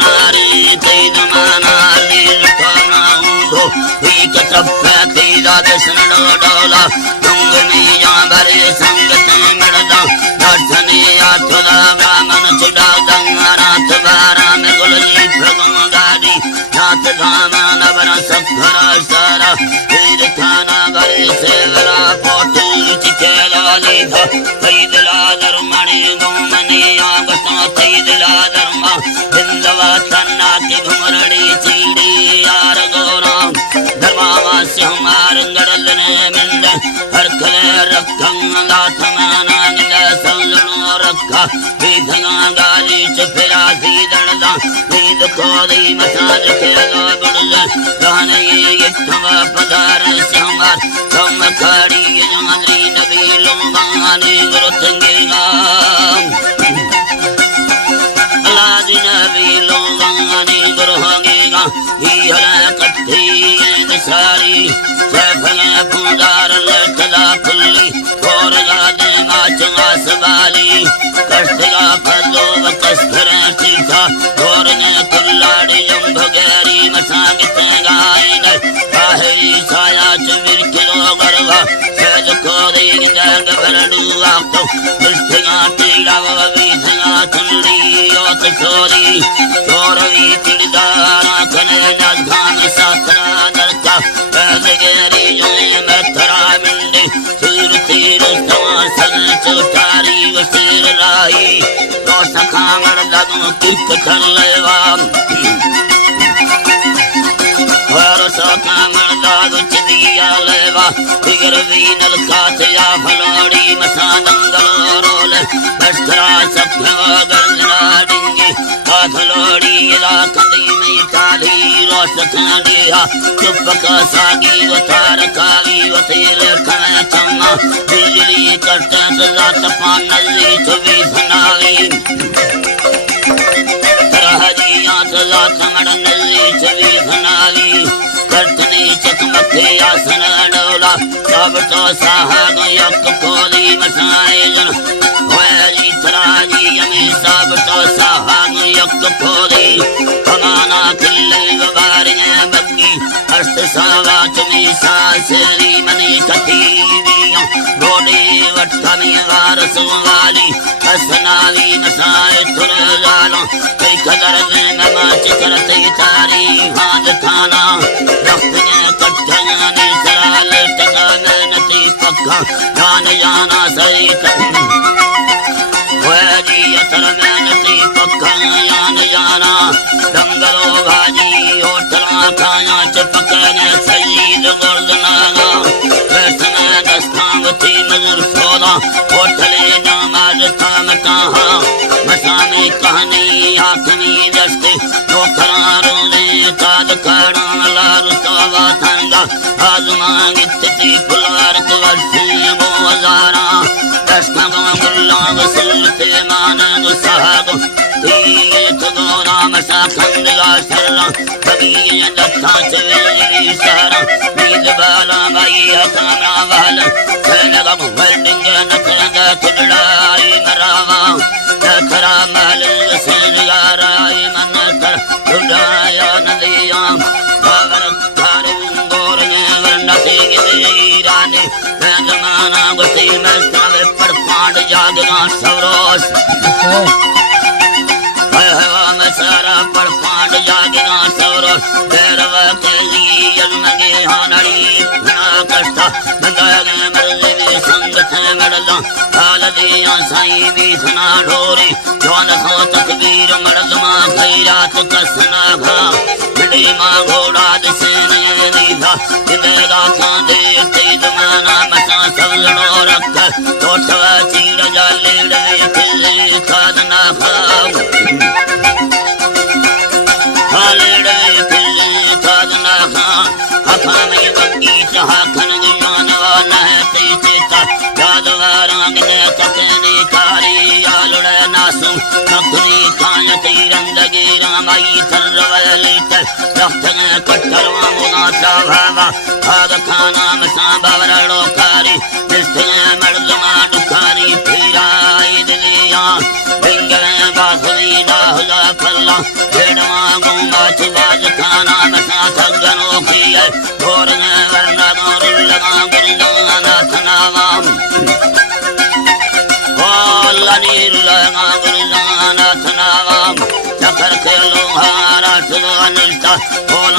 नारी तेद मानाली रुपना ऊधो एक चप्पा तेरा दर्शन डोला तुंग में या भरे संगत मरदा दर्शने आतुरा ब्राह्मण चुड़ा दंगरात बारा में गुलजी भगम गाड़ी नाथ धामा नवरा सखरा सारा तीर थाना भरे सेवरा पोटल चिकेला लेधा तैदला धर्मणे गोमने आगता तैदला धर्मा बिंदवा तन्ना के घुमरड़ी चीड़ी यार गौरा धर्मावास्य हमार गड़ल ने मिंद हर कले रखं लाथमाना गिंद सल्लनो रखा विधना गाली चुफिरा थी दड़दा नींद कोदी मसाज खेलो बुड़जा गाने ये थवा पदार से हमार कम खड़ी जानी नबी लोगाने गुरुतंगेगा अलादी नबी लोगाने गुरुहंगेगा ही हला कट्ठी सारी सफल पुदार लटदा फुल्ली और जाने माचवा सवाली कष्टगा फलो कस्तर सीता और ने कुल्लाड़ी जंभगरी मसागित गायन आहरी छाया चुमिर किलो गरवा सज को देगी जग भरडू आतो कष्टगा टीड़ा विधना तुल्ली योत सोरी सोरवी तिड़दारा कने जधान सातरा नरका पैदगरी जोई मथरा मिंडे सिर तीर सन चौटारी वसीर लाई तो सखा मर्दों किक चलेवा और सखा मर्दों चिदिया लेवा फिगर वीनल काथया फलोड़ी मसानंगल रोल बस्त्रा सखा गर्जना डिंगी काथलोड़ी ला कंदी में काली रोस खालिया चुप का सागी वतार काली वतीर खना चम्मा बिजली करता जात पानली छवि धनाली तरहदिया जात मड़नली छवि धनाली करतनी चकमके आसन डोला सब तो साहब यक कोली मसाए जन होयली तराजी यमी सब तो साहब यक कोली कमाना किल्ले बारियां बग्गी अस्त सावा चमी सासरी मनी कतीवियों रोडे वटकमी वारसों वाली असनावी नसाए तुरजालो कई कदर में माच करते तारी हाथ थाना रखने कट्टना ने सराल टका नती पक्का जान जाना सही वैजी अतर में नती पक्का जान जाना दंगलो भाजी होटला खाया चपकने सईद गर्दनागा वैसने दस्तावती मजूर सोदा होटले नामाज थाम कहा मसामे कहानी आखनी दस्ते नौकरा रोने ताद कड़ा लाल तवा थंगा आजमागित ती फुलवार कवसी वो वजारा दस्ता मुल्ला वसलते मानग साहब तीत गोरा मसा खंडगा सरला कभी दत्ता चवेली सारा नीद बाला बाई हतामरा वाल सनगा वर्डिंग नखरगा कुड़ाई मरावा नखरा महल सनगाराई मनकर कुड़ाया नदिया बाबर थारे गोरने वर्णते गिराने जमाना गुटी मस्तावे पर पांड जागना सवरोस सारा पर पांड जागना सौर भैरव कली यलमगे हानड़ी ना कष्टा नंदगे मरजे संगत मड़ला हाल दिया साई भी सना ढोरे जवान खो तकबीर मड़दमा खैरात कसना घा बिड़ी मां घोड़ा दिसेन नीधा दिनेगा खांदे तेज माना मचा सवलनो रख तोठवा चीड़ जालेड़ फिले खादना खा हालेड़े फिले खादना खा हथा में बग्गी चाहा खन गुजानवा नहते चेता यादवारांग ने कतने कारी यालुड़े नासु नखनी खाया तीरंदगी रामाई थर्रवलित रख्तने कट्टरवा मुना चाभावा भाग खाना मसा बावरड़ो कारी जिसने मर्दमा दुखारी फिराई दिलिया बिंगले बाखली दाहुला फल्ला भेड़वा माच बाज खाना बसा सगनो की है घोर ने वरना दूर लगा गुरुदाना नाथनावाम नीर लगा गुरुदाना नाथनावाम चकर के लोहारा सुनिष्ठा बोल